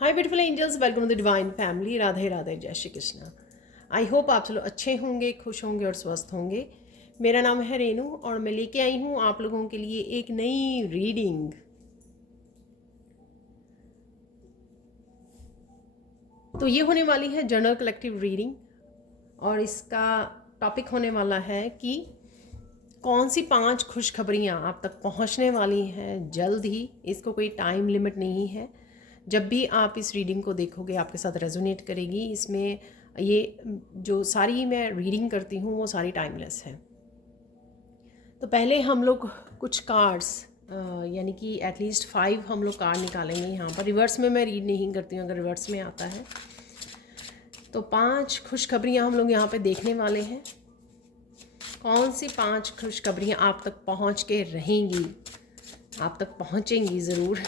Hi beautiful angels, welcome to the divine family. Radhe Radhe, जय Shri Krishna. I hope आप चलो अच्छे होंगे, खुश होंगे और स्वस्थ होंगे। मेरा नाम है रेनू और मैं लेके आई हूँ आप लोगों के लिए एक नई रीडिंग। तो ये होने वाली है जनरल कलेक्टिव रीडिंग और इसका टॉपिक होने वाला है कि कौन सी 5 खुशखबरियाँ आप तक पहुँचने वाली हैं जल्द ही। इसको कोई टाइम लिमिट नहीं है। जब भी आप इस रीडिंग को देखोगे आपके साथ रेजोनेट करेगी। इसमें ये जो सारी मैं रीडिंग करती हूँ वो सारी टाइमलेस है। तो पहले हम लोग कुछ कार्ड्स यानी कि एटलीस्ट 5 हम लोग कार्ड निकालेंगे यहाँ पर। रिवर्स में मैं रीड नहीं करती हूँ, अगर रिवर्स में आता है तो 5 खुशखबरियाँ हम लोग यहाँ पे देखने वाले हैं। कौन सी 5 खुशखबरियाँ आप तक पहुँच के रहेंगी, आप तक पहुँचेंगी ज़रूर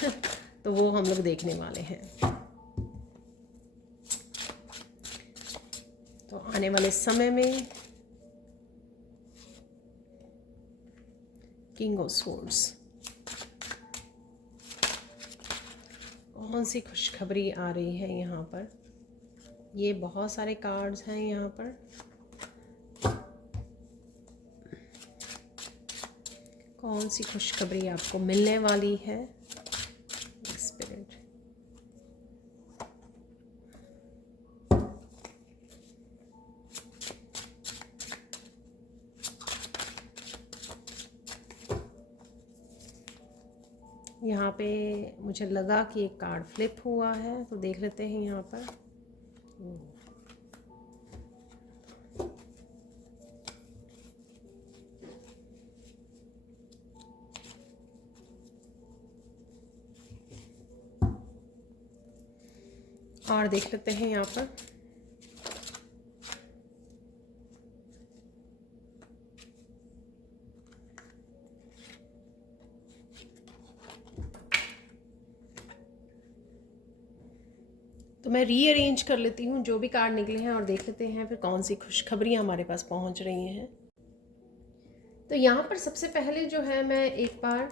तो वो हम लोग देखने वाले हैं। तो आने वाले समय में किंग ऑफ स्वॉर्ड्स, कौन सी खुशखबरी आ रही है यहाँ पर। ये बहुत सारे कार्ड्स हैं यहाँ पर। कौन सी खुशखबरी आपको मिलने वाली है। स्पिरिट, यहाँ पे मुझे लगा कि एक कार्ड फ्लिप हुआ है तो देख लेते हैं यहाँ पर। और देख लेते हैं यहाँ पर। तो मैं रीअरेंज कर लेती हूँ जो भी कार्ड निकले हैं और देख लेते हैं फिर कौन सी खुशखबरियाँ हमारे पास पहुँच रही हैं। तो यहाँ पर सबसे पहले जो है मैं एक बार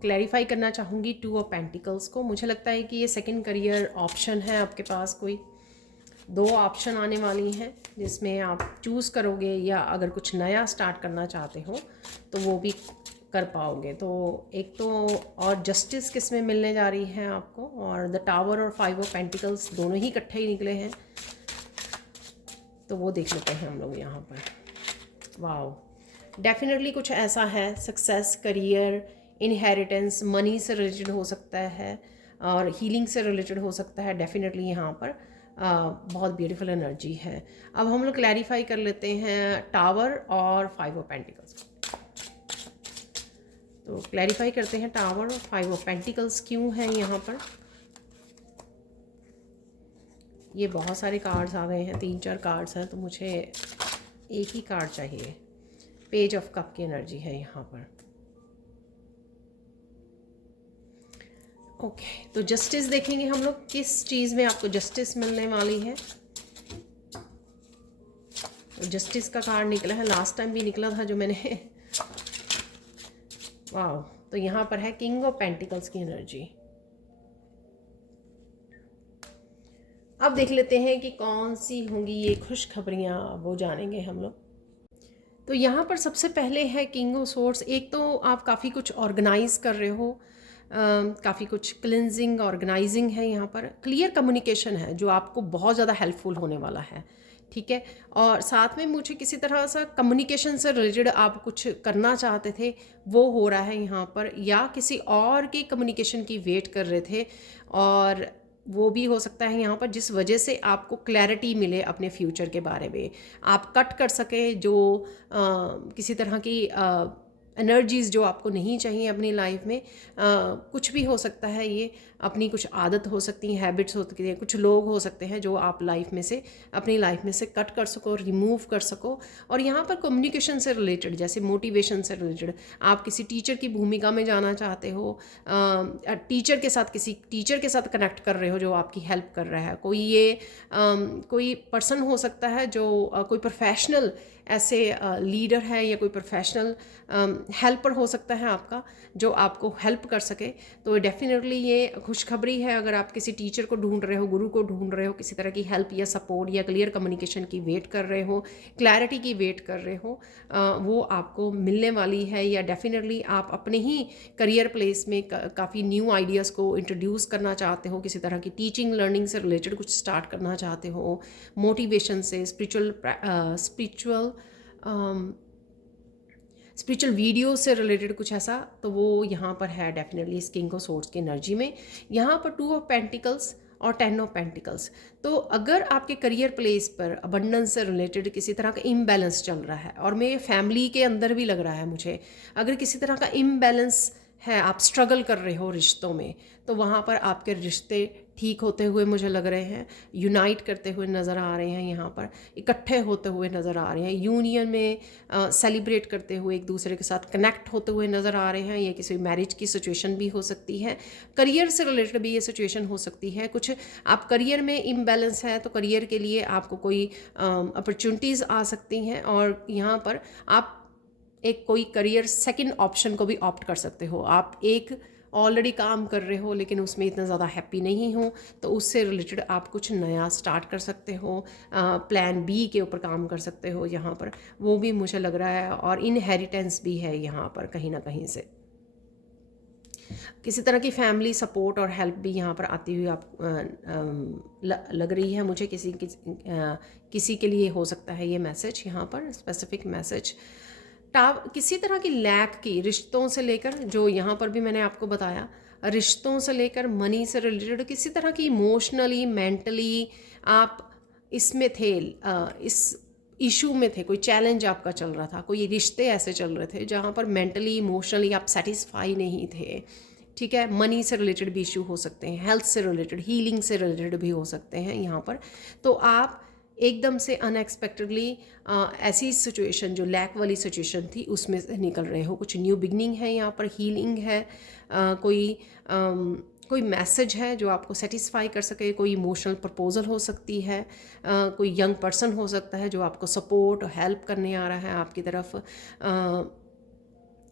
क्लैरिफाई करना चाहूँगी 2 ऑफ पेंटिकल्स को। मुझे लगता है कि ये सेकंड करियर ऑप्शन है आपके पास। कोई 2 ऑप्शन आने वाली हैं जिसमें आप चूज़ करोगे, या अगर कुछ नया स्टार्ट करना चाहते हो तो वो भी कर पाओगे। तो एक तो और जस्टिस किस में मिलने जा रही है आपको, और द टावर और 5 ऑफ पेंटिकल्स दोनों ही इकट्ठे ही निकले हैं। तो वो देख लेते हैं हम लोग यहाँ पर। वाओ, डेफिनेटली कुछ ऐसा है, सक्सेस, करियर, इनहेरिटेंस, मनी से रिलेटेड हो सकता है और हीलिंग से रिलेटेड हो सकता है। डेफिनेटली यहाँ पर बहुत ब्यूटीफुल एनर्जी है। अब हम लोग क्लैरिफाई कर लेते हैं टावर और 5 ऑफ पेंटिकल्स। तो क्लैरिफाई करते हैं टावर और 5 ऑफ पेंटिकल्स क्यों है यहाँ पर। ये बहुत सारे कार्ड्स आ गए हैं, 3-4 कार्ड्स हैं, तो मुझे एक ही कार्ड चाहिए। पेज ऑफ कप की एनर्जी है यहाँ पर। ओके, तो जस्टिस देखेंगे हम लोग, किस चीज़ में आपको जस्टिस मिलने वाली है। तो जस्टिस का कार्ड निकला है, लास्ट टाइम भी निकला था जो मैंने वाह। तो यहाँ पर है किंग ऑफ पेंटिकल्स की एनर्जी। अब देख लेते हैं कि कौन सी होंगी ये खुशखबरियाँ, वो जानेंगे हम लोग। तो यहाँ पर सबसे पहले है किंग ऑफ स्वॉर्ड्स। एक तो आप काफ़ी कुछ ऑर्गेनाइज कर रहे हो, काफ़ी कुछ क्लिनजिंग, ऑर्गेनाइजिंग है यहाँ पर। क्लियर कम्युनिकेशन है जो आपको बहुत ज़्यादा हेल्पफुल होने वाला है, ठीक है। और साथ में मुझे किसी तरह सा कम्युनिकेशन से रिलेटेड आप कुछ करना चाहते थे, वो हो रहा है यहाँ पर, या किसी और की कम्युनिकेशन की वेट कर रहे थे, और वो भी हो सकता है यहाँ पर जिस वजह से आपको क्लैरिटी मिले अपने फ्यूचर के बारे में। आप कट कर सके जो किसी तरह की एनर्जीज़ जो आपको नहीं चाहिए अपनी लाइफ में। कुछ भी हो सकता है, ये अपनी कुछ आदत हो सकती है, हैबिट्स हो सकती हैं, कुछ लोग हो सकते हैं जो आप लाइफ में से, अपनी लाइफ में से कट कर सको, रिमूव कर सको। और यहाँ पर कम्युनिकेशन से रिलेटेड, जैसे मोटिवेशन से रिलेटेड, आप किसी टीचर की भूमिका में जाना चाहते हो, टीचर के साथ, किसी टीचर के साथ कनेक्ट कर रहे हो जो आपकी हेल्प कर रहा है। कोई ये कोई पर्सन हो सकता है जो कोई प्रोफेशनल ऐसे लीडर है, या कोई प्रोफेशनल हेल्पर हो सकता है आपका, जो आपको हेल्प कर सके। तो डेफिनेटली ये खुशखबरी है। अगर आप किसी टीचर को ढूंढ रहे हो, गुरु को ढूंढ रहे हो, किसी तरह की हेल्प या सपोर्ट या क्लियर कम्युनिकेशन की वेट कर रहे हो, क्लैरिटी की वेट कर रहे हो, वो आपको मिलने वाली है। या डेफिनेटली आप अपने ही करियर प्लेस में काफ़ी न्यू आइडियाज़ को इंट्रोड्यूस करना चाहते हो, किसी तरह की टीचिंग लर्निंग से रिलेटेड कुछ स्टार्ट करना चाहते हो, मोटिवेशन से, स्पिरिचुअल वीडियो से रिलेटेड कुछ ऐसा, तो वो यहाँ पर है डेफिनेटली इस किंग ऑफ सोर्ड्स की एनर्जी में। यहाँ पर 2 ऑफ पेंटिकल्स और 10 ऑफ पेंटिकल्स। तो अगर आपके करियर प्लेस पर अबंडेंस से रिलेटेड किसी तरह का इम्बैलेंस चल रहा है, और मेरे फैमिली के अंदर भी लग रहा है मुझे, अगर किसी तरह का इम्बैलेंस है, आप स्ट्रगल कर रहे हो रिश्तों में, तो वहाँ पर आपके रिश्ते ठीक होते हुए मुझे लग रहे हैं, यूनाइट करते हुए नज़र आ रहे हैं, यहाँ पर इकट्ठे होते हुए नज़र आ रहे हैं, यूनियन में सेलिब्रेट करते हुए एक दूसरे के साथ कनेक्ट होते हुए नज़र आ रहे हैं। ये किसी मैरिज की सिचुएशन भी हो सकती है, करियर से रिलेटेड भी ये सिचुएशन हो सकती है। कुछ आप करियर में इम्बैलेंस है, तो करियर के लिए आपको कोई अपॉर्चुनिटीज़ आ सकती हैं, और यहाँ पर आप एक कोई करियर सेकंड ऑप्शन को भी ऑप्ट कर सकते हो। आप एक ऑलरेडी काम कर रहे हो लेकिन उसमें इतना ज़्यादा हैप्पी नहीं हो, तो उससे रिलेटेड आप कुछ नया स्टार्ट कर सकते हो, प्लान बी के ऊपर काम कर सकते हो यहाँ पर, वो भी मुझे लग रहा है। और इनहेरिटेंस भी है यहाँ पर कहीं ना कहीं से, किसी तरह की फैमिली सपोर्ट और हेल्प भी यहाँ पर आती हुई आप लग रही है मुझे। किसी के लिए हो सकता है ये मैसेज, यहाँ पर स्पेसिफिक मैसेज किसी तरह की लैक की, रिश्तों से लेकर, जो यहाँ पर भी मैंने आपको बताया, रिश्तों से लेकर मनी से रिलेटेड किसी तरह की इमोशनली मेंटली आप इसमें थे, इस इशू में थे, कोई चैलेंज आपका चल रहा था, कोई रिश्ते ऐसे चल रहे थे जहाँ पर मेंटली इमोशनली आप सेटिस्फाई नहीं थे। ठीक है, मनी से रिलेटेड भी इशू हो सकते हैं, हेल्थ से रिलेटेड, हीलिंग से रिलेटेड भी हो सकते हैं यहाँ पर। तो आप एकदम से अनएक्सपेक्टेडली ऐसी सिचुएशन जो लैक वाली सिचुएशन थी उसमें से निकल रहे हो, कुछ न्यू बिगनिंग है यहाँ पर, हीलिंग है, कोई मैसेज है जो आपको सेटिस्फाई कर सके, कोई इमोशनल प्रपोजल हो सकती है, कोई यंग पर्सन हो सकता है जो आपको सपोर्ट और हेल्प करने आ रहा है आपकी तरफ,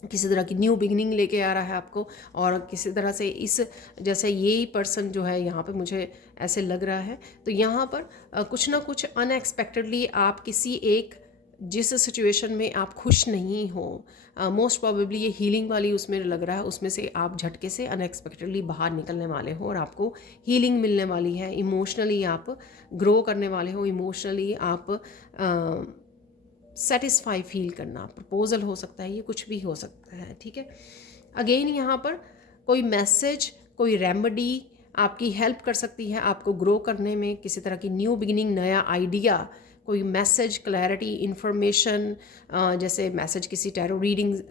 किसी तरह की न्यू बिगनिंग लेके आ रहा है आपको। और किसी तरह से इस जैसे यही पर्सन जो है यहाँ पे मुझे ऐसे लग रहा है, तो यहाँ पर कुछ ना कुछ अनएक्सपेक्टेडली आप किसी एक जिस सिचुएशन में आप खुश नहीं हो, मोस्ट प्रोबेबली ये हीलिंग वाली उसमें लग रहा है, उसमें से आप झटके से अनएक्सपेक्टेडली बाहर निकलने वाले हो और आपको हीलिंग मिलने वाली है, इमोशनली आप ग्रो करने वाले हो, इमोशनली आप सेटिस्फाई फील करना, प्रपोजल हो सकता है, ये कुछ भी हो सकता है। ठीक है, अगेन यहाँ पर कोई मैसेज, कोई रेमेडी आपकी हेल्प कर सकती है आपको ग्रो करने में, किसी तरह की न्यू बिगिनिंग, नया आइडिया, कोई मैसेज, क्लैरिटी, इन्फॉर्मेशन, जैसे मैसेज किसी टैरो रीडिंग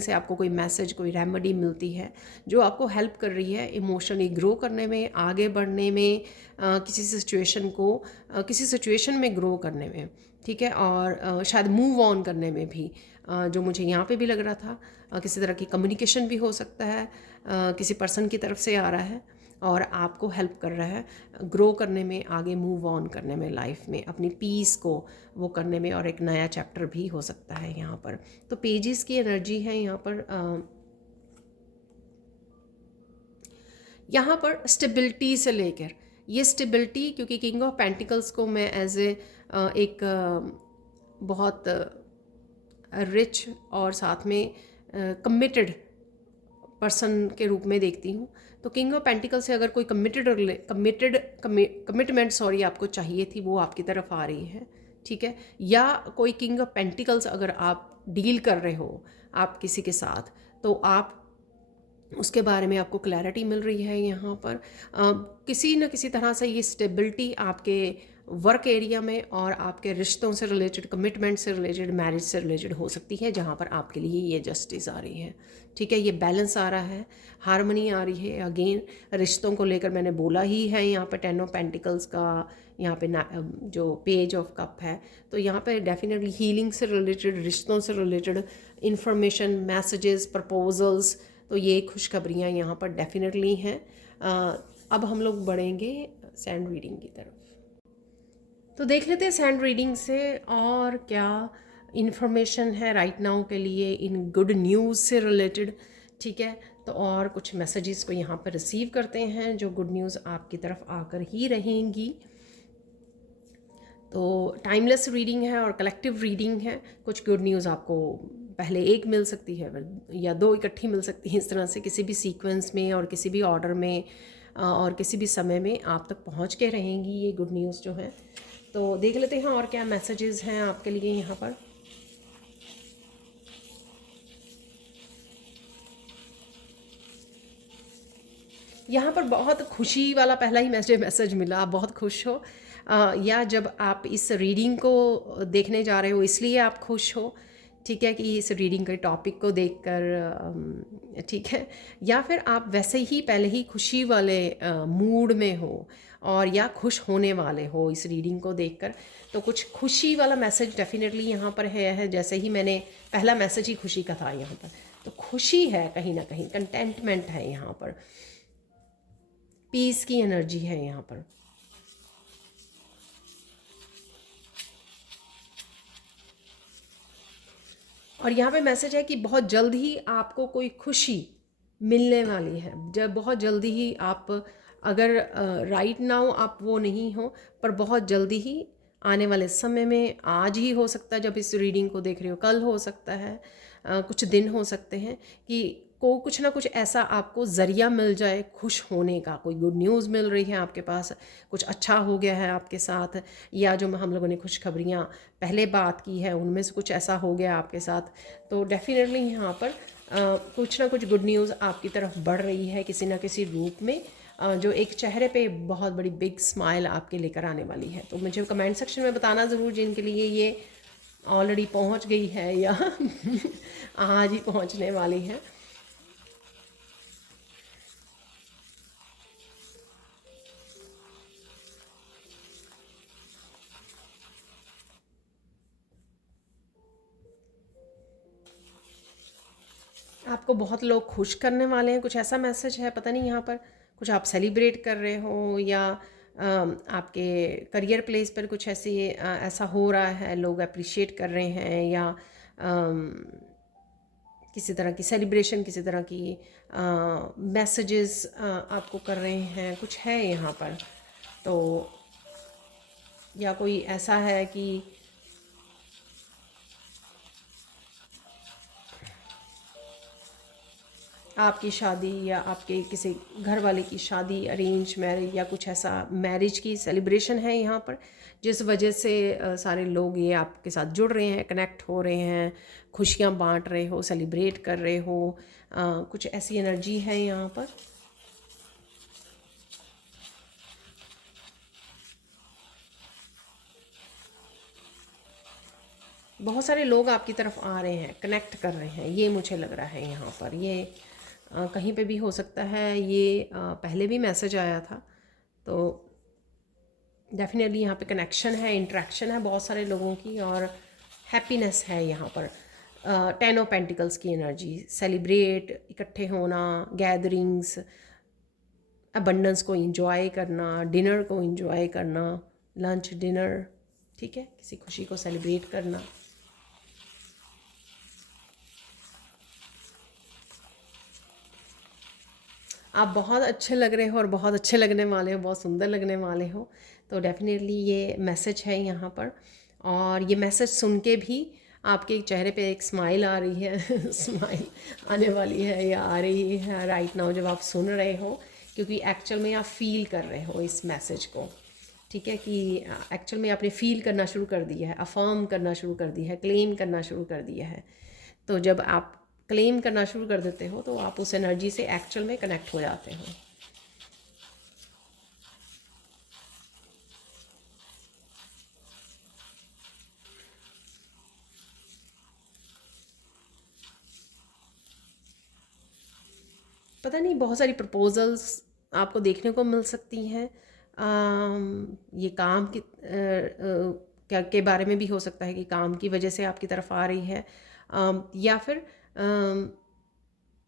से आपको कोई मैसेज, कोई रेमेडी मिलती है जो आपको हेल्प कर रही है इमोशनली ग्रो करने में, आगे बढ़ने में, किसी सिचुएशन में ग्रो करने में। ठीक है, और शायद मूव ऑन करने में भी, जो मुझे यहाँ पे भी लग रहा था, किसी तरह की कम्युनिकेशन भी हो सकता है, किसी पर्सन की तरफ से आ रहा है और आपको हेल्प कर रहा है ग्रो करने में, आगे मूव ऑन करने में, लाइफ में अपनी पीस को वो करने में, और एक नया चैप्टर भी हो सकता है यहाँ पर। तो पेजेस की एनर्जी है यहाँ पर। यहाँ पर स्टेबिलिटी से लेकर, ये स्टेबिलिटी, क्योंकि किंग ऑफ पेंटिकल्स को मैं एज एक बहुत रिच और साथ में कमिटेड पर्सन के रूप में देखती हूँ। तो किंग ऑफ पेंटिकल से अगर कोई कमिटमेंट आपको चाहिए थी, वो आपकी तरफ आ रही है। ठीक है, या कोई किंग ऑफ पेंटिकल्स अगर आप डील कर रहे हो आप किसी के साथ, तो आप उसके बारे में आपको क्लैरिटी मिल रही है यहाँ पर। किसी न किसी तरह से ये स्टेबिलिटी आपके वर्क एरिया में और आपके रिश्तों से रिलेटेड, कमिटमेंट से रिलेटेड, मैरिज से रिलेटेड हो सकती है, जहाँ पर आपके लिए ये जस्टिस आ रही है। ठीक है, ये बैलेंस आ रहा है, हार्मनी आ रही है। अगेन रिश्तों को लेकर मैंने बोला ही है यहाँ पे 10 ऑफ पेंटिकल्स का, यहाँ पे जो पेज ऑफ कप है, तो यहाँ पे डेफिनेटली हीलिंग से रिलेटेड, रिश्तों से रिलेटेड इन्फॉर्मेशन, मैसेजेस, प्रपोजल्स, तो ये खुशखबरियाँ यहाँ पर डेफिनेटली हैं। अब हम लोग बढ़ेंगे सैंड रीडिंग की तरफ। तो देख लेते हैं सैंड रीडिंग से और क्या इन्फॉर्मेशन है राइट नाउ के लिए, इन गुड न्यूज़ से रिलेटेड, ठीक है। तो और कुछ मैसेजेस को यहाँ पर रिसीव करते हैं जो गुड न्यूज़ आपकी तरफ आकर ही रहेंगी। तो टाइमलेस रीडिंग है और कलेक्टिव रीडिंग है। कुछ गुड न्यूज़ आपको पहले एक मिल सकती है या दो इकट्ठी मिल सकती है, इस तरह से किसी भी सीक्वेंस में और किसी भी ऑर्डर में और किसी भी समय में आप तक पहुंच के रहेंगी ये गुड न्यूज़ जो है। तो देख लेते हैं और क्या मैसेजेस हैं आपके लिए यहाँ पर। यहाँ पर बहुत खुशी वाला पहला ही मैसेज मिला, आप बहुत खुश हो, या जब आप इस रीडिंग को देखने जा रहे हो इसलिए आप खुश हो, ठीक है, कि इस रीडिंग के टॉपिक को देखकर, ठीक है, या फिर आप वैसे ही पहले ही खुशी वाले मूड में हो और या खुश होने वाले हो इस रीडिंग को देखकर। तो कुछ खुशी वाला मैसेज डेफिनेटली यहाँ पर है, जैसे ही मैंने पहला मैसेज ही खुशी का था यहाँ पर, तो खुशी है कहीं ना कहीं, कंटेंटमेंट है यहाँ पर, पीस की एनर्जी है यहाँ पर। और यहाँ पे मैसेज है कि बहुत जल्द ही आपको कोई खुशी मिलने वाली है, जब बहुत जल्दी ही आप, अगर राइट नाउ आप वो नहीं हो, पर बहुत जल्दी ही आने वाले समय में, आज ही हो सकता है जब इस रीडिंग को देख रहे हो, कल हो सकता है, कुछ दिन हो सकते हैं कि को कुछ ना कुछ ऐसा आपको ज़रिया मिल जाए खुश होने का, कोई गुड न्यूज़ मिल रही है आपके पास, कुछ अच्छा हो गया है आपके साथ, या जो हम लोगों ने खुशखबरियाँ पहले बात की है उनमें से कुछ ऐसा हो गया आपके साथ। तो डेफिनेटली यहाँ पर कुछ ना कुछ गुड न्यूज़ आपकी तरफ बढ़ रही है किसी ना किसी रूप में, जो एक चेहरे पे बहुत बड़ी बिग स्माइल आपके लेकर आने वाली है। तो मुझे कमेंट सेक्शन में बताना ज़रूर जिनके लिए ये ऑलरेडी पहुंच गई है या आज ही पहुंचने वाली है। आपको बहुत लोग खुश करने वाले हैं, कुछ ऐसा मैसेज है, पता नहीं यहाँ पर कुछ आप सेलिब्रेट कर रहे हो, या आपके करियर प्लेस पर कुछ ऐसा हो रहा है, लोग अप्रिशिएट कर रहे हैं, या किसी तरह की सेलिब्रेशन, किसी तरह की मैसेजेस आपको कर रहे हैं, कुछ है यहाँ पर। तो या कोई ऐसा है कि आपकी शादी या आपके किसी घर वाले की शादी, अरेंज मैरिज, या कुछ ऐसा मैरिज की सेलिब्रेशन है यहाँ पर, जिस वजह से सारे लोग ये आपके साथ जुड़ रहे हैं, कनेक्ट हो रहे हैं, खुशियाँ बांट रहे हो, सेलिब्रेट कर रहे हो, कुछ ऐसी एनर्जी है यहाँ पर। बहुत सारे लोग आपकी तरफ आ रहे हैं, कनेक्ट कर रहे हैं, ये मुझे लग रहा है यहाँ पर। ये कहीं पे भी हो सकता है, ये पहले भी मैसेज आया था, तो डेफिनेटली यहाँ पे कनेक्शन है, इंटरेक्शन है बहुत सारे लोगों की, और हैप्पीनेस है यहाँ पर। 10 ऑफ पेंटिकल्स की एनर्जी, सेलिब्रेट, इकट्ठे होना, गैदरिंग्स, अबंडेंस को इंजॉय करना, डिनर को इंजॉय करना, लंच डिनर, ठीक है, किसी खुशी को सेलिब्रेट करना। आप बहुत अच्छे लग रहे हो और बहुत अच्छे लगने वाले हो, बहुत सुंदर लगने वाले हो। तो डेफिनेटली ये मैसेज है यहाँ पर, और ये मैसेज सुन के भी आपके चेहरे पे एक स्माइल आ रही है स्माइल आने वाली है या आ रही है राइट नाउ जब आप सुन रहे हो, क्योंकि एक्चुअल में आप फील कर रहे हो इस मैसेज को, ठीक है, कि एक्चुअल में आपने फील करना शुरू कर दिया है, अफर्म करना शुरू कर दिया है, क्लेम करना शुरू कर दिया है। तो जब आप क्लेम करना शुरू कर देते हो तो आप उस एनर्जी से एक्चुअल में कनेक्ट हो जाते हो। पता नहीं, बहुत सारी प्रपोजल्स आपको देखने को मिल सकती हैं। ये काम की क्या के बारे में भी हो सकता है कि काम की वजह से आपकी तरफ आ रही है, या फिर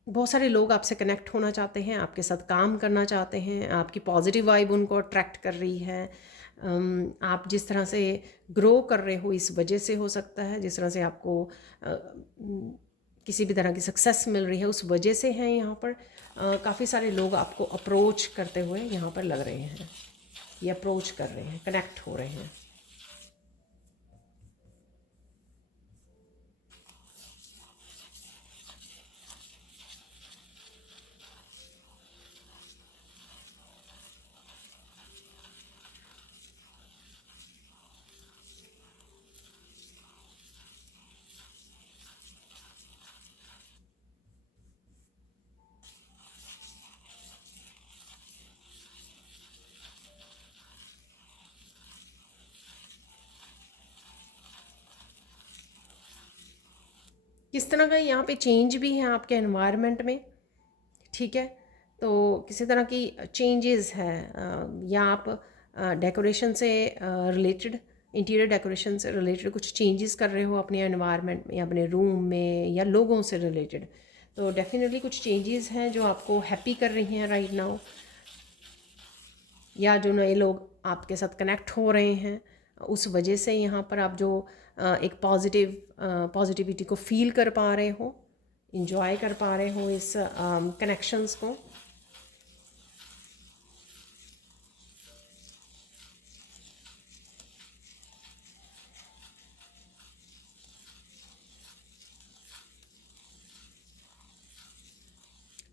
बहुत सारे लोग आपसे कनेक्ट होना चाहते हैं, आपके साथ काम करना चाहते हैं, आपकी पॉजिटिव वाइब उनको अट्रैक्ट कर रही है, आप जिस तरह से ग्रो कर रहे हो इस वजह से हो सकता है, जिस तरह से आपको किसी भी तरह की सक्सेस मिल रही है उस वजह से हैं यहाँ पर। काफ़ी सारे लोग आपको अप्रोच करते हुए यहाँ पर लग रहे हैं, ये अप्रोच कर रहे हैं, कनेक्ट हो रहे हैं। किस तरह का यहाँ पे चेंज भी है आपके एनवायरनमेंट में, ठीक है। तो किसी तरह की चेंजेस है, या आप डेकोरेशन से रिलेटेड, इंटीरियर डेकोरेशन से रिलेटेड कुछ चेंजेस कर रहे हो अपने एनवायरनमेंट में, अपने रूम में, या लोगों से रिलेटेड। तो डेफिनेटली कुछ चेंजेस हैं जो आपको हैप्पी कर रही हैं राइट नाउ, या जो नए लोग आपके साथ कनेक्ट हो रहे हैं उस वजह से यहाँ पर आप जो एक पॉजिटिविटी को फील कर पा रहे हो, इंजॉय कर पा रहे हो इस कनेक्शंस को।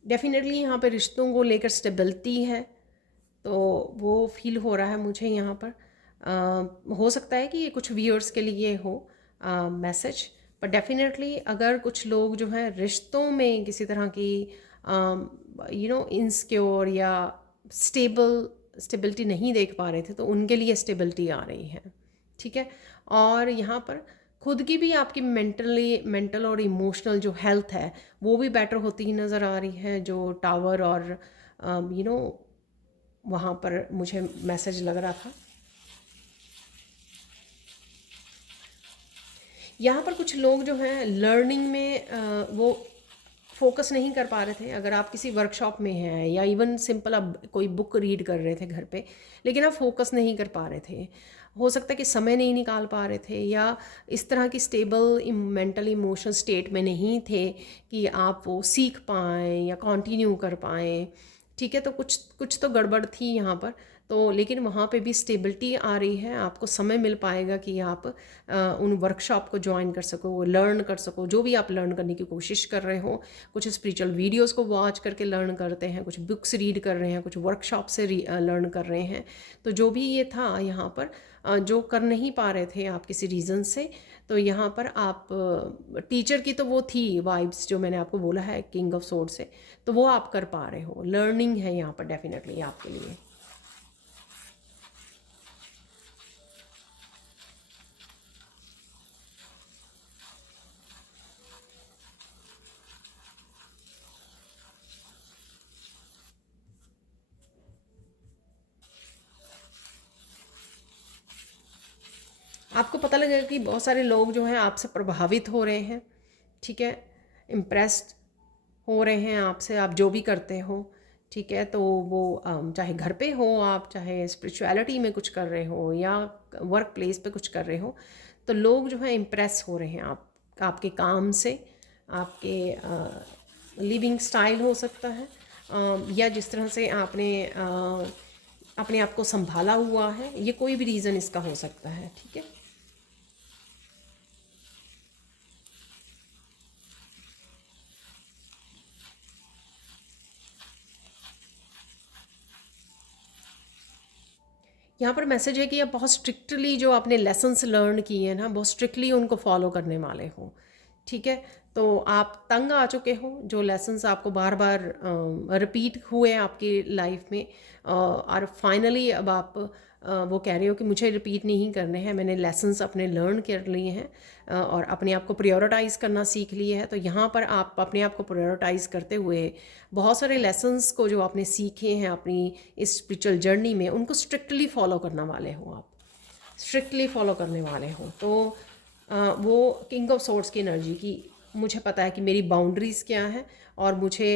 डेफिनेटली यहाँ पे रिश्तों को लेकर स्टेबिलिटी है, तो वो फील हो रहा है मुझे यहाँ पर। हो सकता है कि ये कुछ व्यूअर्स के लिए हो मैसेज, पर डेफिनेटली अगर कुछ लोग जो हैं रिश्तों में किसी तरह की इनसिक्योर या स्टेबिलिटी नहीं देख पा रहे थे, तो उनके लिए स्टेबिलिटी आ रही है, ठीक है। और यहाँ पर खुद की भी आपकी मेंटल और इमोशनल जो हेल्थ है वो भी बेटर होती ही नज़र आ रही है। जो टावर और वहाँ पर मुझे मैसेज लग रहा था, यहाँ पर कुछ लोग जो हैं लर्निंग में वो फोकस नहीं कर पा रहे थे। अगर आप किसी वर्कशॉप में हैं या इवन सिंपल आप कोई बुक रीड कर रहे थे घर पे, लेकिन आप फोकस नहीं कर पा रहे थे, हो सकता है कि समय नहीं निकाल पा रहे थे, या इस तरह की स्टेबल मेंटल इमोशनल स्टेट में नहीं थे कि आप वो सीख पाएँ या कंटिन्यू कर पाएँ, ठीक है। तो कुछ तो गड़बड़ थी यहाँ पर, तो लेकिन वहाँ पे भी स्टेबिलिटी आ रही है। आपको समय मिल पाएगा कि आप उन वर्कशॉप को ज्वाइन कर सको, लर्न कर सको, जो भी आप लर्न करने की कोशिश कर रहे हो। कुछ स्पिरिचुअल वीडियोस को वॉच करके लर्न करते हैं, कुछ बुक्स रीड कर रहे हैं, कुछ वर्कशॉप से लर्न कर रहे हैं। तो जो भी ये था यहाँ पर जो कर नहीं पा रहे थे आप किसी रीज़न से, तो यहाँ पर आप टीचर की तो वो थी वाइब्स जो मैंने आपको बोला है किंग ऑफ सोर्ड से, तो वो आप कर पा रहे हो। लर्निंग है यहाँ पर डेफिनेटली आपके लिए। आपको पता लगेगा कि बहुत सारे लोग जो हैं आपसे प्रभावित हो रहे हैं, ठीक है, इम्प्रेस्ड हो रहे हैं आपसे, आप जो भी करते हो, ठीक है। तो वो चाहे घर पे हो आप, चाहे स्पिरिचुअलिटी में कुछ कर रहे हो या वर्क प्लेस पे कुछ कर रहे हो, तो लोग जो हैं इम्प्रेस हो रहे हैं आपके काम से, आपके लिविंग स्टाइल हो सकता है, या जिस तरह से आपने अपने आप को संभाला हुआ है, ये कोई भी रीज़न इसका हो सकता है, ठीक है। यहाँ पर मैसेज है कि आप बहुत स्ट्रिक्टली जो आपने लेसन्स लर्न किए हैं ना, बहुत स्ट्रिक्टली उनको फॉलो करने वाले हो, ठीक है। तो आप तंग आ चुके हो, जो लेसन्स आपको बार बार रिपीट हुए आपकी लाइफ में, और फाइनली अब आप वो कह रहे हो कि मुझे रिपीट नहीं करने हैं, मैंने लेसन्स अपने लर्न कर लिए हैं, और अपने आप को प्रायोरिटाइज़ करना सीख लिए है। तो यहाँ पर आप अपने आप को प्रायोरिटाइज़ करते हुए बहुत सारे लेसन्स को जो आपने सीखे हैं अपनी इस स्पिरिचुअल जर्नी में, उनको स्ट्रिक्टली फॉलो करने वाले हो, आप स्ट्रिक्टली फॉलो करने वाले हो। तो वो किंग ऑफ सोर्ड्स की एनर्जी की मुझे पता है कि मेरी बाउंड्रीज़ क्या है, और मुझे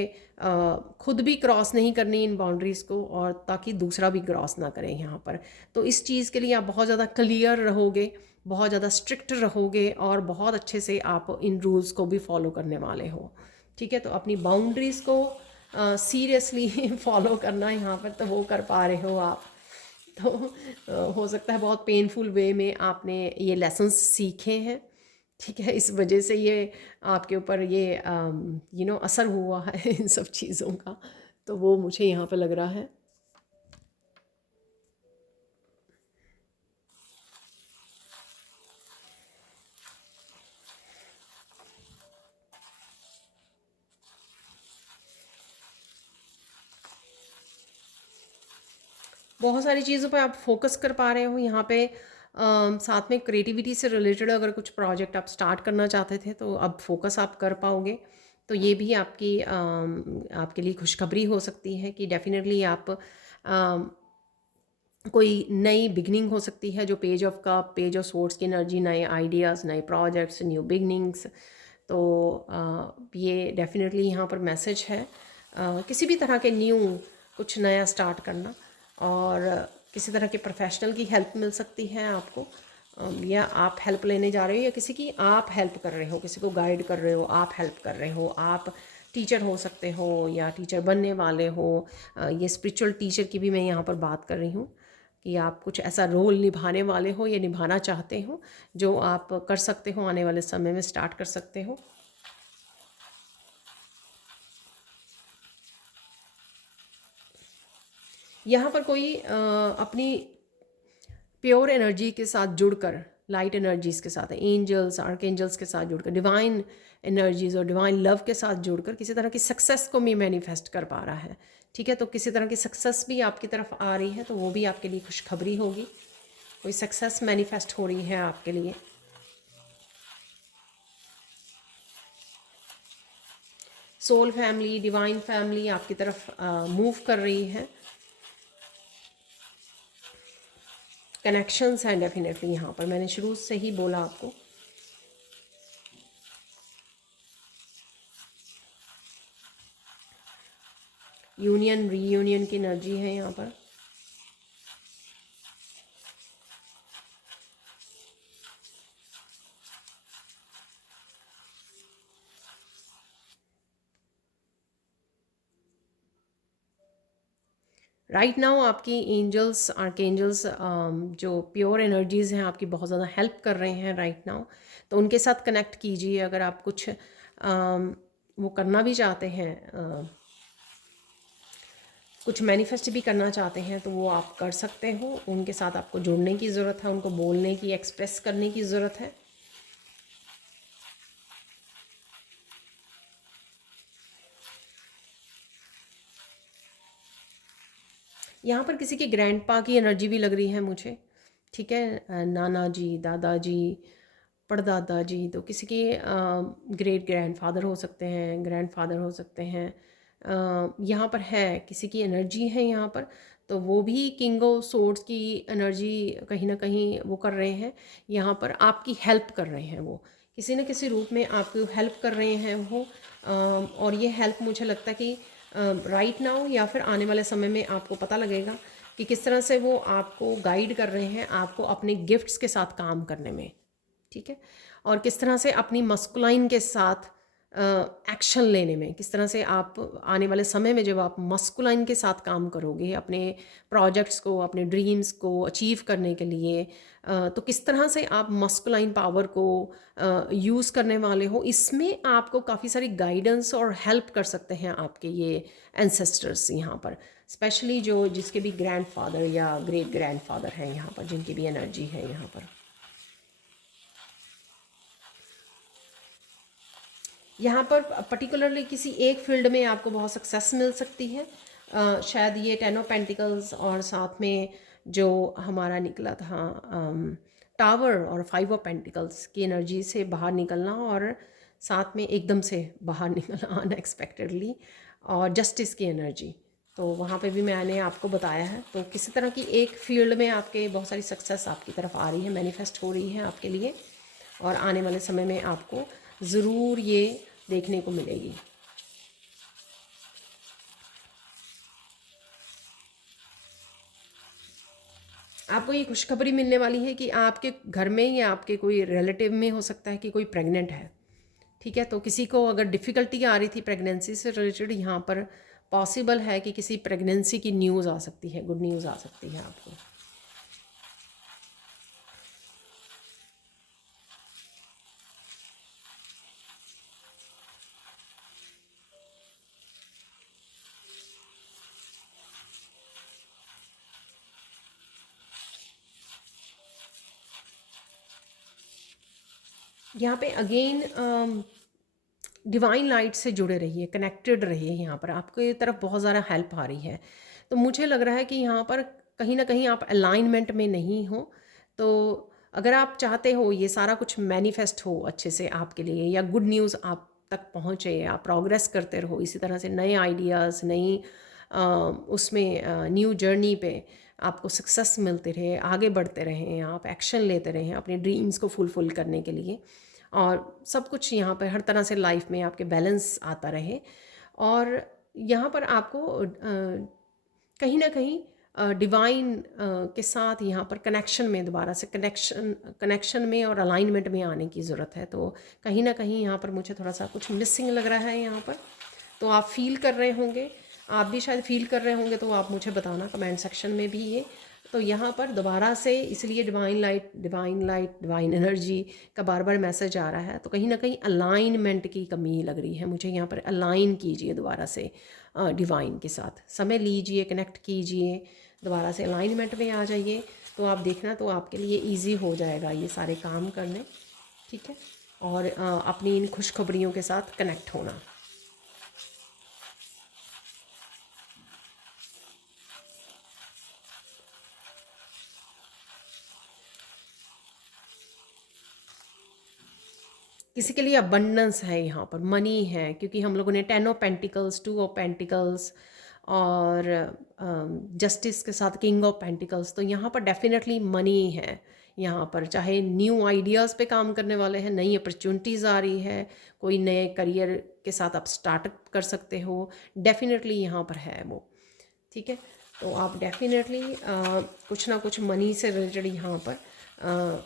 खुद भी क्रॉस नहीं करनी इन बाउंड्रीज़ को, और ताकि दूसरा भी क्रॉस ना करे यहाँ पर। तो इस चीज़ के लिए आप बहुत ज़्यादा क्लियर रहोगे, बहुत ज़्यादा स्ट्रिक्ट रहोगे, और बहुत अच्छे से आप इन रूल्स को भी फॉलो करने वाले हो। ठीक है, तो अपनी बाउंड्रीज़ को सीरियसली फॉलो करना यहाँ पर, तो वो कर पा रहे हो आप। तो हो सकता है बहुत पेनफुल वे में आपने ये लेसन्स सीखे हैं। ठीक है, इस वजह से ये आपके ऊपर ये असर हुआ है इन सब चीज़ों का, तो वो मुझे यहाँ पे लग रहा है। बहुत सारी चीज़ों पे आप फोकस कर पा रहे हो यहाँ पे। साथ में क्रिएटिविटी से रिलेटेड अगर कुछ प्रोजेक्ट आप स्टार्ट करना चाहते थे, तो अब फोकस आप कर पाओगे। तो ये भी आपके लिए खुशखबरी हो सकती है कि डेफिनेटली आप कोई नई बिगनिंग हो सकती है, जो page of cup, page of swords की एनर्जी, नए आइडियाज़, नए प्रोजेक्ट्स, न्यू बिगनिंग्स। तो ये डेफिनेटली यहाँ पर मैसेज है किसी भी तरह के न्यू कुछ नया स्टार्ट करना, और किसी तरह के प्रोफेशनल की हेल्प मिल सकती है आपको, या आप हेल्प लेने जा रहे हो, या किसी की आप हेल्प कर रहे हो, किसी को गाइड कर रहे हो, आप हेल्प कर रहे हो। आप टीचर हो सकते हो या टीचर बनने वाले हो। ये स्पिरिचुअल टीचर की भी मैं यहाँ पर बात कर रही हूँ कि आप कुछ ऐसा रोल निभाने वाले हो या निभाना चाहते हो, जो आप कर सकते हो, आने वाले समय में स्टार्ट कर सकते हो। यहाँ पर कोई अपनी प्योर एनर्जी के साथ जुड़कर, लाइट एनर्जीज़ के साथ, एंजल्स, आर्कएंजल्स के साथ जुड़कर, डिवाइन एनर्जीज़ और डिवाइन लव के साथ जुड़कर किसी तरह की सक्सेस को भी मैनिफेस्ट कर पा रहा है। ठीक है, तो किसी तरह की सक्सेस भी आपकी तरफ आ रही है, तो वो भी आपके लिए खुशखबरी होगी। कोई सक्सेस मैनिफेस्ट हो रही है आपके लिए। सोल फैमिली, डिवाइन फैमिली आपकी तरफ मूव कर रही है। कनेक्शंस हैं डेफिनेटली यहाँ पर, मैंने शुरू से ही बोला आपको। यूनियन, रीयूनियन की एनर्जी है यहाँ पर। राइट नाउ आपकी एंजल्स, आर्कएंजल्स, जो प्योर एनर्जीज़ हैं आपकी, बहुत ज़्यादा हेल्प कर रहे हैं राइट नाउ। तो उनके साथ कनेक्ट कीजिए। अगर आप कुछ वो करना भी चाहते हैं, कुछ मैनिफेस्ट भी करना चाहते हैं, तो वो आप कर सकते हो। उनके साथ आपको जुड़ने की ज़रूरत है, उनको बोलने की, एक्सप्रेस करने की ज़रूरत है। यहाँ पर किसी के ग्रैंडपा की एनर्जी भी लग रही है मुझे। ठीक है, नाना जी, दादाजी, परदादा जी, तो किसी के ग्रेट ग्रैंडफादर हो सकते हैं, ग्रैंडफादर हो सकते हैं। यहाँ पर है किसी की एनर्जी है यहाँ पर, तो वो भी किंग ऑफ सोर्ड्स की एनर्जी कहीं ना कहीं वो कर रहे हैं। यहाँ पर आपकी हेल्प कर रहे हैं, वो किसी न किसी रूप में आपकी हेल्प कर रहे हैं वो। और ये हेल्प मुझे लगता है कि राइट नाउ या फिर आने वाले समय में आपको पता लगेगा कि किस तरह से वो आपको गाइड कर रहे हैं, आपको अपने गिफ्ट्स के साथ काम करने में। ठीक है, और किस तरह से अपनी मस्कुलाइन के साथ एक्शन लेने में, किस तरह से आप आने वाले समय में जब आप मस्कुलाइन के साथ काम करोगे अपने प्रोजेक्ट्स को, अपने ड्रीम्स को अचीव करने के लिए, तो किस तरह से आप मस्कुलाइन पावर को यूज़ करने वाले हो, इसमें आपको काफ़ी सारी गाइडेंस और हेल्प कर सकते हैं आपके ये एंसेस्टर्स यहाँ पर। स्पेशली जो जिसके भी ग्रैंडफादर या ग्रेट ग्रैंडफादर हैं यहाँ पर, जिनकी भी एनर्जी है यहाँ पर। यहाँ पर पर्टिकुलरली किसी एक फील्ड में आपको बहुत सक्सेस मिल सकती है। शायद ये 10 ऑफ पेंटिकल्स और साथ में जो हमारा निकला था टावर और 5 ऑफ पेंटिकल्स की एनर्जी से बाहर निकलना, और साथ में एकदम से बाहर निकलना अनएक्सपेक्टेडली, और जस्टिस की एनर्जी। तो वहाँ पे भी मैंने आपको बताया है। तो किसी तरह की एक फील्ड में आपके बहुत सारी सक्सेस आपकी तरफ आ रही है, मैनिफेस्ट हो रही है आपके लिए, और आने वाले समय में आपको ज़रूर ये देखने को मिलेगी। आपको ये खुशखबरी मिलने वाली है कि आपके घर में या आपके कोई रिलेटिव में हो सकता है कि कोई प्रेग्नेंट है। ठीक है, तो किसी को अगर डिफ़िकल्टी आ रही थी प्रेगनेंसी से रिलेटेड, यहाँ पर पॉसिबल है कि किसी प्रेगनेंसी की न्यूज़ आ सकती है, गुड न्यूज़ आ सकती है आपको। यहाँ पे अगेन डिवाइन लाइट से जुड़े रहिए, कनेक्टेड रहिए। यहाँ पर आपके तरफ बहुत ज़्यादा हेल्प आ रही है। तो मुझे लग रहा है कि यहाँ पर कहीं ना कहीं आप अलाइनमेंट में नहीं हो। तो अगर आप चाहते हो ये सारा कुछ मैनिफेस्ट हो अच्छे से आपके लिए, या गुड न्यूज़ आप तक पहुँचे, आप प्रोग्रेस करते रहो इसी तरह से, नए आइडियाज़, नई उसमें न्यू जर्नी पे आपको सक्सेस मिलते रहे, आगे बढ़ते रहें, आप एक्शन लेते रहें अपने ड्रीम्स को फुलफ़िल करने के लिए, और सब कुछ यहाँ पर हर तरह से लाइफ में आपके बैलेंस आता रहे। और यहाँ पर आपको कहीं ना कहीं डिवाइन के साथ यहाँ पर कनेक्शन में, दोबारा से कनेक्शन में और अलाइनमेंट में आने की ज़रूरत है। तो कहीं ना कहीं यहाँ पर मुझे थोड़ा सा कुछ मिसिंग लग रहा है यहाँ पर। तो आप फील कर रहे होंगे, आप भी शायद फील कर रहे होंगे, तो आप मुझे बताना कमेंट सेक्शन में भी ये। तो यहाँ पर दोबारा से इसलिए divine light, divine light, divine energy का बार बार मैसेज आ रहा है। तो कहीं ना कहीं अलाइनमेंट की कमी लग रही है मुझे। यहाँ पर अलाइन कीजिए दोबारा से डिवाइन के साथ, समय लीजिए, कनेक्ट कीजिए, दोबारा से अलाइनमेंट में आ जाइए। तो आप देखना, तो आपके लिए ईजी हो जाएगा ये सारे काम करने। ठीक है, और अपनी इन खुशखबरियों के साथ कनेक्ट होना। किसी के लिए अबंडेंस है, यहाँ पर मनी है, क्योंकि हम लोगों ने 10 ऑफ पेंटिकल्स, 2 ऑफ पेंटिकल्स और जस्टिस के साथ किंग ऑफ पेंटिकल्स। तो यहाँ पर डेफिनेटली मनी है। यहाँ पर चाहे न्यू आइडियाज़ पे काम करने वाले हैं, नई अपॉर्चुनिटीज़ आ रही है, कोई नए करियर के साथ आप स्टार्टअप कर सकते हो, डेफिनेटली यहाँ पर है वो। ठीक है, तो आप डेफिनेटली कुछ ना कुछ मनी से रिलेटेड यहाँ पर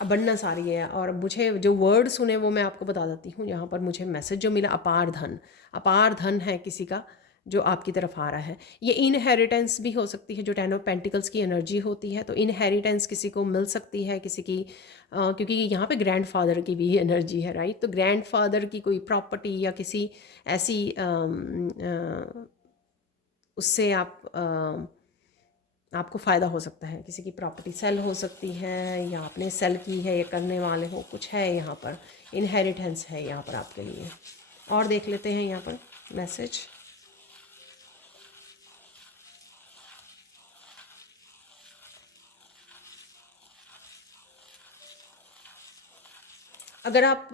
अबंडेंस आ रही है। और मुझे जो वर्ड सुने वो मैं आपको बता देती हूँ। यहाँ पर मुझे मैसेज जो मिला, अपार धन, अपार धन है किसी का जो आपकी तरफ आ रहा है। ये इनहेरिटेंस भी हो सकती है, जो 10 ऑफ पेंटिकल्स की एनर्जी होती है। तो इनहेरिटेंस किसी को मिल सकती है, किसी की क्योंकि यहाँ पे ग्रैंडफादर की भी एनर्जी है, राइट। तो ग्रैंडफादर की कोई प्रॉपर्टी या किसी ऐसी उससे आपको फ़ायदा हो सकता है। किसी की प्रॉपर्टी सेल हो सकती है, या आपने सेल की है, या करने वाले हो, कुछ है यहाँ पर, इनहेरिटेंस है यहाँ पर आपके लिए। और देख लेते हैं यहाँ पर मैसेज। अगर आप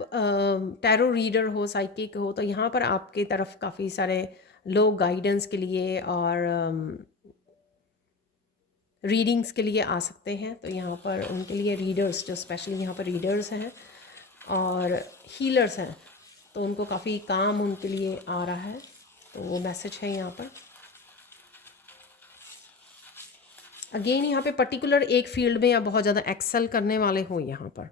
टैरो रीडर हो, साइकिक हो, तो यहाँ पर आपके तरफ काफ़ी सारे लोग गाइडेंस के लिए और रीडिंग्स के लिए आ सकते हैं। तो यहाँ पर उनके लिए रीडर्स, जो स्पेशली यहाँ पर रीडर्स हैं और हीलर्स हैं, तो उनको काफ़ी काम उनके लिए आ रहा है। तो वो मैसेज है यहाँ पर। अगेन यहाँ पे पर्टिकुलर एक फील्ड में आप बहुत ज़्यादा एक्सेल करने वाले हो यहाँ पर।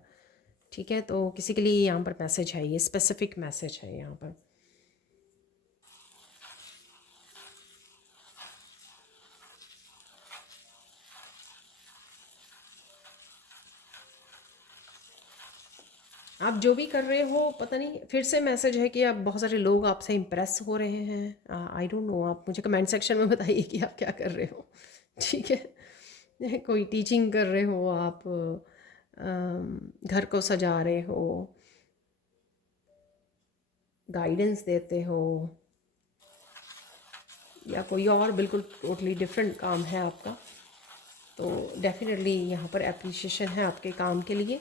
ठीक है, तो किसी के लिए यहाँ पर मैसेज है, ये स्पेसिफिक मैसेज है यहाँ पर। आप जो भी कर रहे हो, पता नहीं, फिर से मैसेज है कि आप, बहुत सारे लोग आपसे इम्प्रेस हो रहे हैं। आई डोंट नो, आप मुझे कमेंट सेक्शन में बताइए कि आप क्या कर रहे हो। ठीक है, कोई टीचिंग कर रहे हो आप, घर को सजा रहे हो, गाइडेंस देते हो, या कोई और बिल्कुल टोटली डिफरेंट काम है आपका। तो डेफिनेटली यहाँ पर एप्रिसिएशन है आपके काम के लिए।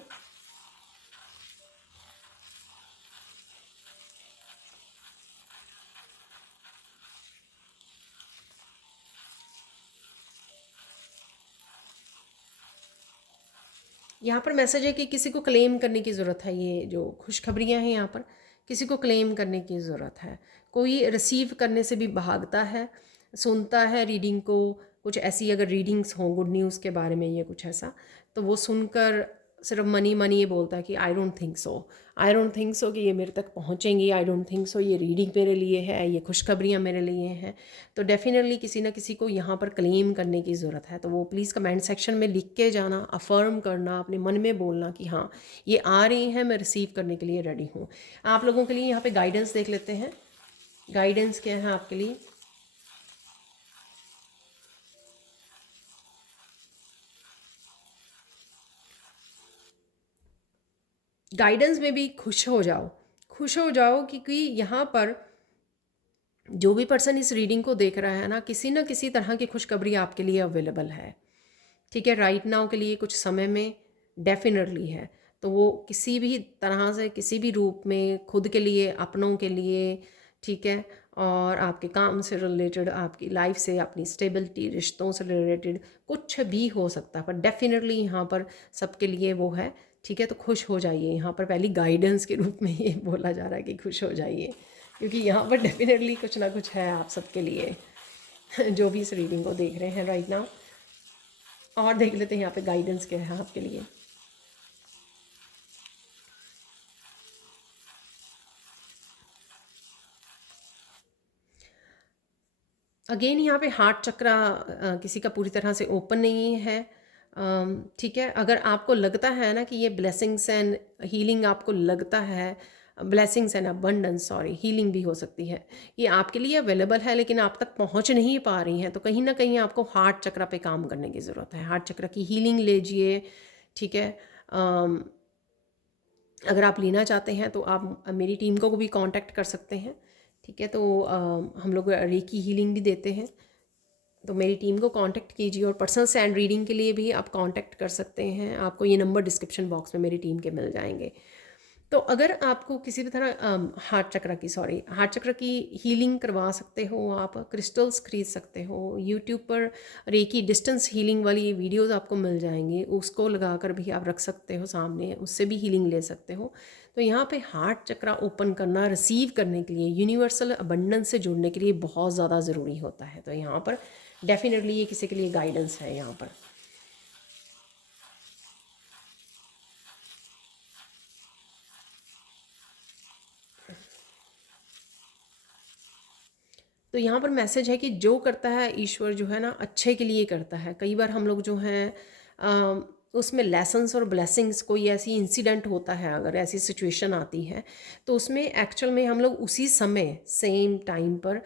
यहाँ पर मैसेज है कि किसी को क्लेम करने की ज़रूरत है। ये जो खुशखबरियाँ हैं यहाँ पर किसी को क्लेम करने की ज़रूरत है। कोई रिसीव करने से भी भागता है, सुनता है रीडिंग को, कुछ ऐसी अगर रीडिंग्स हों गुड न्यूज़ के बारे में, ये कुछ ऐसा, तो वो सुनकर सिर्फ मनी मनी ये बोलता है कि I don't think so, I don't think so कि ये मेरे तक पहुँचेंगी, आई डोंट थिंक सो ये रीडिंग मेरे लिए है, ये खुशखबरियाँ मेरे लिए हैं। तो डेफिनेटली किसी ना किसी को यहाँ पर क्लेम करने की ज़रूरत है। तो वो प्लीज़ कमेंट सेक्शन में लिख के जाना, अफर्म करना, अपने मन में बोलना कि हाँ ये आ रही हैं, मैं रिसीव करने के लिए रेडी हूँ। आप लोगों के लिए यहाँ पे गाइडेंस देख लेते हैं। गाइडेंस क्या है आपके लिए? गाइडेंस में भी खुश हो जाओ, खुश हो जाओ, क्योंकि यहाँ पर जो भी पर्सन इस रीडिंग को देख रहा है ना किसी तरह की खुशखबरी आपके लिए अवेलेबल है। ठीक है, राइट नाउ के लिए कुछ समय में डेफिनेटली है। तो वो किसी भी तरह से, किसी भी रूप में, खुद के लिए, अपनों के लिए, ठीक है, और आपके काम से रिलेटेड, आपकी लाइफ से, अपनी स्टेबिलिटी, रिश्तों से रिलेटेड कुछ भी हो सकता है, पर डेफिनेटली यहाँ पर सबके लिए वो है। ठीक है, तो खुश हो जाइए। यहाँ पर पहली गाइडेंस के रूप में ये बोला जा रहा है कि खुश हो जाइए, क्योंकि यहाँ पर डेफिनेटली कुछ ना कुछ है आप सबके लिए जो भी इस रीडिंग को देख रहे हैं राइट नाउ। और देख लेते हैं यहाँ पे गाइडेंस क्या है आपके लिए। अगेन यहाँ पे हार्ट चक्रा किसी का पूरी तरह से ओपन नहीं है। ठीक है, अगर आपको लगता है ना कि ये ब्लेसिंग्स एंड हीलिंग, आपको लगता है blessings and abundance, sorry healing भी हो सकती है, ये आपके लिए अवेलेबल है लेकिन आप तक पहुंच नहीं पा रही हैं, तो कहीं ना कहीं आपको हार्ट चक्रा पे काम करने की ज़रूरत है। हार्ट चक्रा की हीलिंग लीजिए। ठीक है, अगर आप लेना चाहते हैं तो आप मेरी टीम को भी कांटेक्ट कर सकते हैं। ठीक है, तो हम लोग रेकी हीलिंग भी देते हैं, तो मेरी टीम को कांटेक्ट कीजिए। और पर्सनल सैंड रीडिंग के लिए भी आप कांटेक्ट कर सकते हैं, आपको ये नंबर डिस्क्रिप्शन बॉक्स में मेरी टीम के मिल जाएंगे। तो अगर आपको किसी भी तरह हार्ट चक्र की हीलिंग करवा सकते हो, आप क्रिस्टल्स खरीद सकते हो। यूट्यूब पर रेकी डिस्टेंस हीलिंग वाली वीडियोस आपको मिल जाएंगी, उसको लगाकर भी आप रख सकते हो सामने, उससे भी हीलिंग ले सकते हो। तो यहाँ पे हार्ट चक्र ओपन करना, रिसीव करने के लिए, यूनिवर्सल अबंडेंस से जुड़ने के लिए बहुत ज़्यादा ज़रूरी होता है। तो यहाँ पर डेफिनेटली ये किसी के लिए गाइडेंस है यहाँ पर। तो यहाँ पर मैसेज है कि जो करता है ईश्वर जो है ना अच्छे के लिए करता है। कई बार हम लोग जो हैं उसमें लेसन्स और ब्लेसिंग्स, कोई ऐसी इंसिडेंट होता है, अगर ऐसी सिचुएशन आती है तो उसमें एक्चुअल में हम लोग उसी समय सेम टाइम पर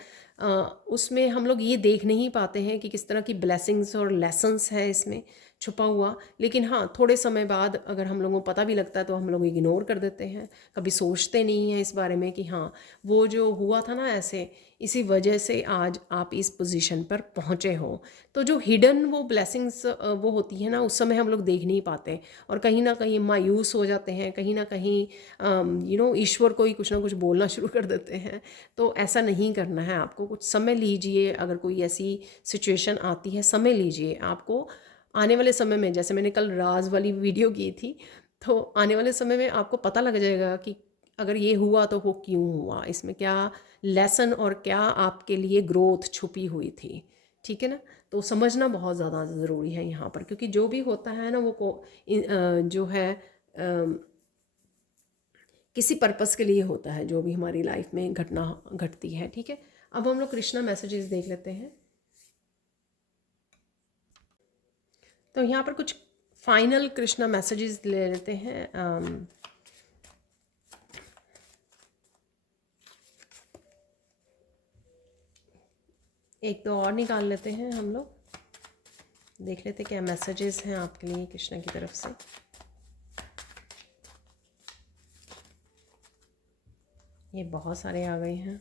उसमें हम लोग ये देख नहीं पाते हैं कि किस तरह की ब्लेसिंग्स और लेसन्स है इसमें छुपा हुआ। लेकिन हाँ, थोड़े समय बाद अगर हम लोगों को पता भी लगता है तो हम लोग इग्नोर कर देते हैं, कभी सोचते नहीं हैं इस बारे में कि हाँ वो जो हुआ था ना ऐसे, इसी वजह से आज आप इस पोजीशन पर पहुँचे हो। तो जो हिडन वो ब्लेसिंग्स वो होती है ना, उस समय हम लोग देख नहीं पाते और कहीं ना कहीं मायूस हो जाते हैं, कहीं ना कहीं ईश्वर को ही कुछ ना कुछ बोलना शुरू कर देते हैं। तो ऐसा नहीं करना है आपको, कुछ समय लीजिए। अगर कोई ऐसी सिचुएशन आती है, समय लीजिए। आपको आने वाले समय में, जैसे मैंने कल राज वाली वीडियो की थी, तो आने वाले समय में आपको पता लग जाएगा कि अगर ये हुआ तो वो क्यों हुआ, इसमें क्या लेसन और क्या आपके लिए ग्रोथ छुपी हुई थी। ठीक है ना, तो समझना बहुत ज़्यादा ज़रूरी है यहाँ पर, क्योंकि जो भी होता है ना वो जो है किसी पर्पस के लिए होता है, जो भी हमारी लाइफ में घटना घटती है। ठीक है, अब हम लोग कृष्णा मैसेजेस देख लेते हैं। तो यहाँ पर कुछ फाइनल कृष्णा मैसेजेस ले लेते हैं। एक दो और निकाल लेते हैं हम लोग, देख लेते क्या मैसेजेस हैं आपके लिए कृष्णा की तरफ से। ये बहुत सारे आ गए हैं।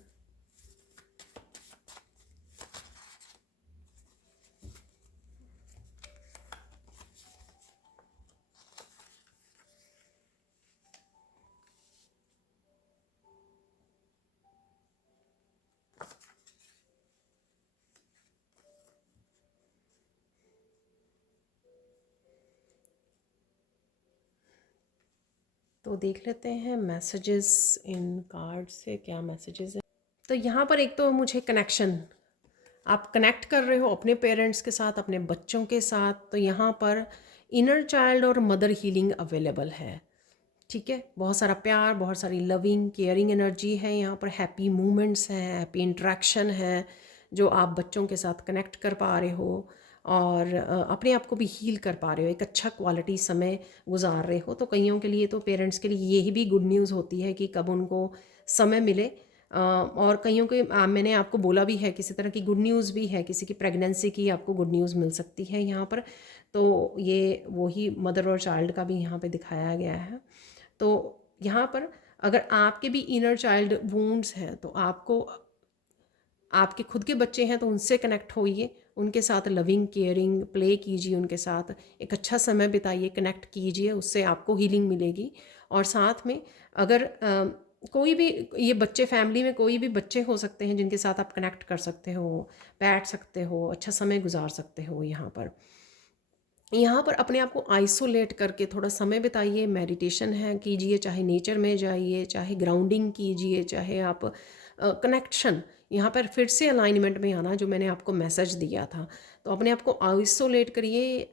तो देख लेते हैं मैसेजेस इन कार्ड से क्या मैसेजेस हैं। तो यहाँ पर एक तो मुझे कनेक्शन, आप कनेक्ट कर रहे हो अपने पेरेंट्स के साथ, अपने बच्चों के साथ, तो यहाँ पर इनर चाइल्ड और मदर हीलिंग अवेलेबल है। ठीक है, बहुत सारा प्यार, बहुत सारी लविंग केयरिंग एनर्जी है यहाँ पर, हैप्पी मोमेंट्स हैं, हैप्पी इंट्रैक्शन है जो आप बच्चों के साथ कनेक्ट कर पा रहे हो और अपने आप को भी हील कर पा रहे हो, एक अच्छा क्वालिटी समय गुजार रहे हो। तो कईयों के लिए, तो पेरेंट्स के लिए यही भी गुड न्यूज़ होती है कि कब उनको समय मिले। और कईयों के मैंने आपको बोला भी है, किसी तरह की गुड न्यूज़ भी है, किसी की प्रेगनेंसी की आपको गुड न्यूज़ मिल सकती है यहाँ पर। तो ये वही मदर और चाइल्ड का भी यहाँ पे दिखाया गया है। तो यहाँ पर अगर आपके भी इनर चाइल्ड वूंड्स हैं तो आपको, आपके खुद के बच्चे हैं तो उनसे कनेक्ट होइए, उनके साथ लविंग केयरिंग प्ले कीजिए, उनके साथ एक अच्छा समय बिताइए, कनेक्ट कीजिए, उससे आपको हीलिंग मिलेगी। और साथ में अगर कोई भी ये बच्चे, फैमिली में कोई भी बच्चे हो सकते हैं जिनके साथ आप कनेक्ट कर सकते हो, बैठ सकते हो, अच्छा समय गुजार सकते हो। यहाँ पर अपने आप को आइसोलेट करके थोड़ा समय बिताइए, मेडिटेशन है कीजिए, चाहे नेचर में जाइए, चाहे ग्राउंडिंग कीजिए, चाहे आप कनेक्शन, यहाँ पर फिर से अलाइनमेंट में आना जो मैंने आपको मैसेज दिया था। तो अपने आप को आइसोलेट करिए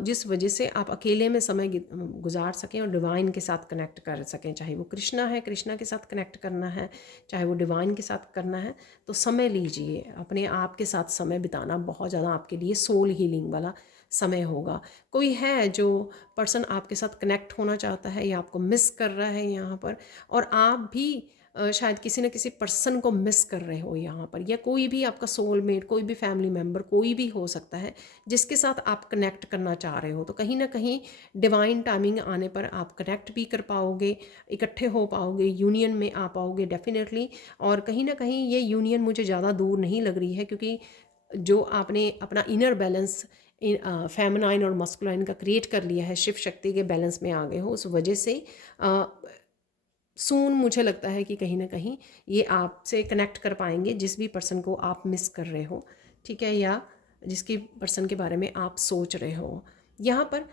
जिस वजह से आप अकेले में समय गुजार सकें और डिवाइन के साथ कनेक्ट कर सकें, चाहे वो कृष्णा है, कृष्णा के साथ कनेक्ट करना है, चाहे वो डिवाइन के साथ करना है। तो समय लीजिए, अपने आप के साथ समय बिताना बहुत ज़्यादा आपके लिए सोल हीलिंग वाला समय होगा। कोई है जो पर्सन आपके साथ कनेक्ट होना चाहता है या आपको मिस कर रहा है यहाँ पर, और आप भी शायद किसी न किसी पर्सन को मिस कर रहे हो यहाँ पर, या कोई भी आपका सोलमेट, कोई भी फैमिली मेम्बर, कोई भी हो सकता है जिसके साथ आप कनेक्ट करना चाह रहे हो। तो कहीं ना कहीं डिवाइन टाइमिंग आने पर आप कनेक्ट भी कर पाओगे, इकट्ठे हो पाओगे, यूनियन में आ पाओगे डेफिनेटली। और कहीं ना कहीं ये यूनियन मुझे ज़्यादा दूर नहीं लग रही है, क्योंकि जो आपने अपना इनर बैलेंस फेमिनाइन और मस्कुलाइन का क्रिएट कर लिया है, शिव शक्ति के बैलेंस में आ गए हो, उस वजह से सून मुझे लगता है कि कहीं ना कहीं ये आपसे कनेक्ट कर पाएंगे जिस भी पर्सन को आप मिस कर रहे हो, ठीक है, या जिसकी पर्सन के बारे में आप सोच रहे हो। यहाँ पर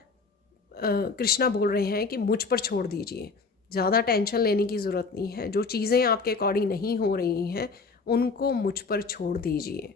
कृष्णा बोल रहे हैं कि मुझ पर छोड़ दीजिए, ज़्यादा टेंशन लेने की ज़रूरत नहीं है, जो चीज़ें आपके अकॉर्डिंग नहीं हो रही हैं उनको मुझ पर छोड़ दीजिए,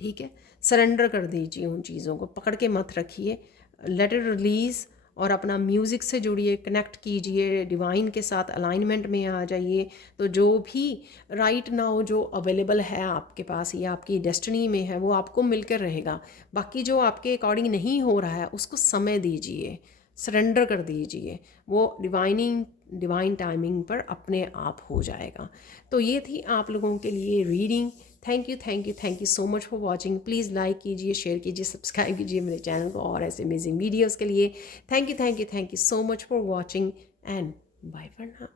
ठीक है, सरेंडर कर दीजिए, उन चीज़ों को पकड़ के मत रखिए, लेट इट रिलीज़। और अपना म्यूज़िक से जुड़िए, कनेक्ट कीजिए, डिवाइन के साथ अलाइनमेंट में आ जाइए। तो जो भी राइट नाउ जो अवेलेबल है आपके पास या आपकी डेस्टिनी में है वो आपको मिलकर रहेगा। बाकी जो आपके अकॉर्डिंग नहीं हो रहा है उसको समय दीजिए, सरेंडर कर दीजिए, वो डिवाइन टाइमिंग पर अपने आप हो जाएगा। तो ये थी आप लोगों के लिए reading. Thank you so much for watching. Please like कीजिए, शेयर कीजिए, सब्सक्राइब कीजिए मेरे चैनल को और ऐसे अमेजिंग वीडियोज़ के लिए। Thank you so much for watching and bye for now.